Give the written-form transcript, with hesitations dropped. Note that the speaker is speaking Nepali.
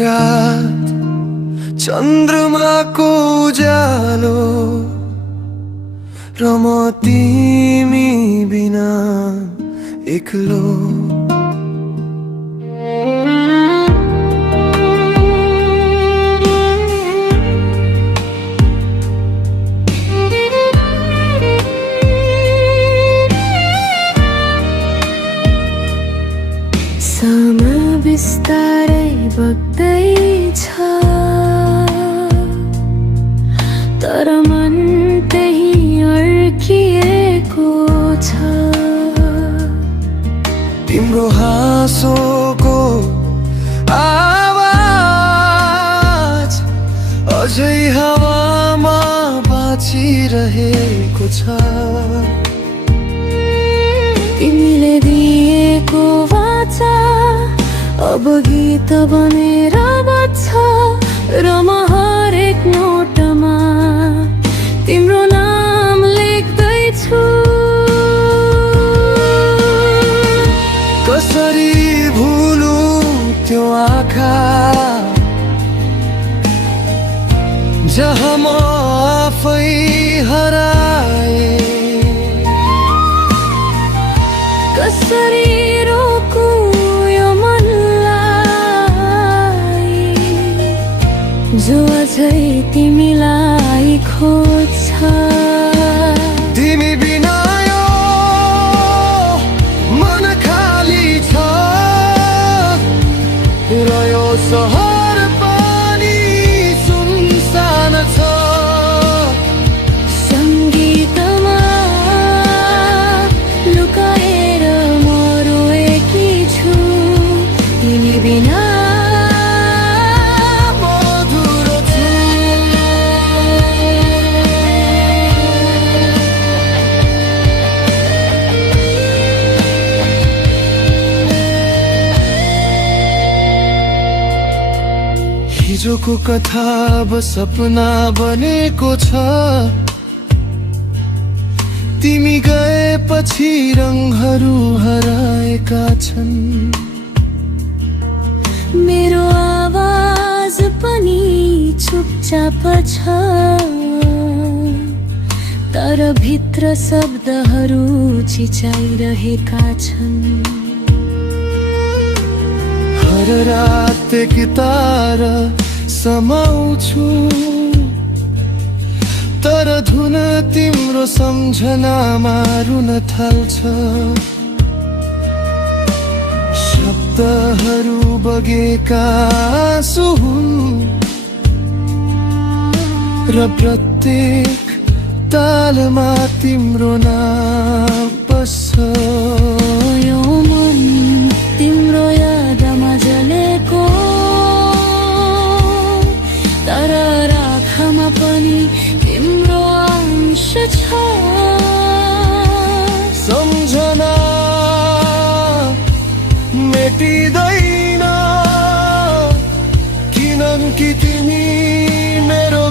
रात चन्द्रमाको उज्यालो र म तिमी बिना एक्लो। समय बिस्तारै बग्दैछ, तर मन त्यही अड्किएको छ। तिम्रो हाँसोको आवाज अझै हावामा बाँचिरहेको छ। तिमीले दिएको वाचा अब गीत बनेर बज्छ, र म हरेक नोटमा तिम्रो नाम लेख्दैछु। कसरी भुलु त्यो आँखा जहाँ म आफै हराए। कसरी रोकु यो मनलाई जो अझै तिमीलाई खोज्छ। तिमी बिना यो मन खाली छ, र यो सहर पनि सुनसान छ। सङ्गीतमा लुकाएर म रोएकी छु, तिमी बिना मधुरो छु। हिजोको कथा अब सपना बनेको छ, तिमी गएपछि रङहरू हराएका छन्। मेरो आवाज पनि चुपचाप छ, तर भित्र शब्दहरू चिचाइरहेका छन्। हर रात एक तारा समाउँछु, तर धुन तिम्रो सम्झनामा रुन थाल्छ। शब्दहरू बगेका आँसु हुन्, र प्रत्येक तालमा तिम्रो नाम बस्छ। यो मन तिम्रो यादमा जलेको, तर राखमा पनि तिम्रो अंश छ। सम्झना मेटिँदैन, किनकि तिमी मेरो